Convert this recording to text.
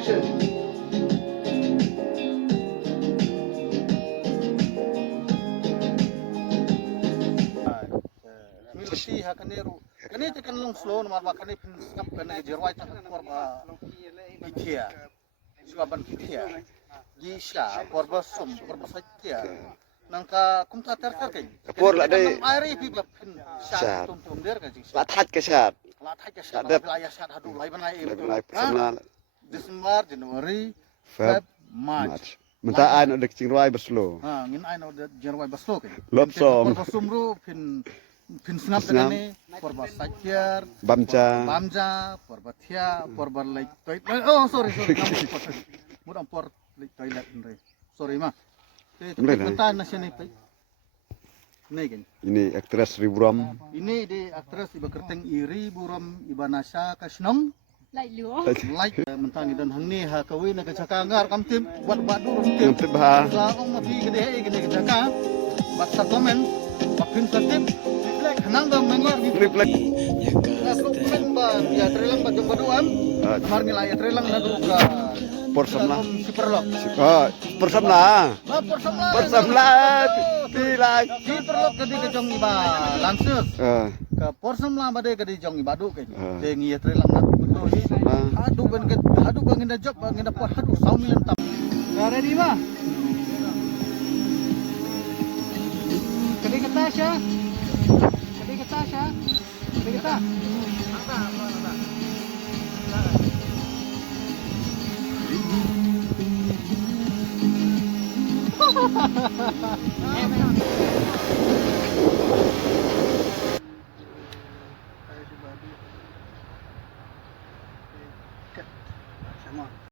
action. Militi hakaneru. Kani tekan long slow nomor makane pin skap kana jerwai tak korba pitia. Suaban pitia. Gisha korba sum korba satia. Nangka kumta tertakin. Kapur lah deh. Airi pi pin shat tum der kan. Lathat ke syat. Lathat ke shat. Wilayah shat hadu lai banai. Lai personal. Desember, Januari, Feb, March. Minta anu dek cingruai beslo. Ngin aino de jerwai baslo ke. Lopsong. Korba sumru pin snap dene korba sakyar. Bamja, korba thia, korba like toilet. Oh sorry. Mudam por like toilet nre. Sorry ma. Minta na siya ni pay. Ini aktris Riburam. Ini di aktris iba kerteng iri buram iba nasa kasnong. Like mentang dan hangni ha kawin na kacaka ngar kamtim buat badu rumtim. Untuk bah. Sa ong mati gede kacaka. Baksa komen, bakin satip. Reflect hanang bang mengar Reflect. Ngasuk men ba ya trelang ba jombaduan. Mar nilai ya trelang na ka. Porsamla. Superlok. Porsamla. Porsamla. Tilag. Superlok gede kejong iba lansus. Ke porsamla bade gede jong ibadu ke. Dengi ya trelang na Hadu kan kita job kita pot hadu 1 million tam. Ready ba? Kali kita siya. Kali kita. Come on.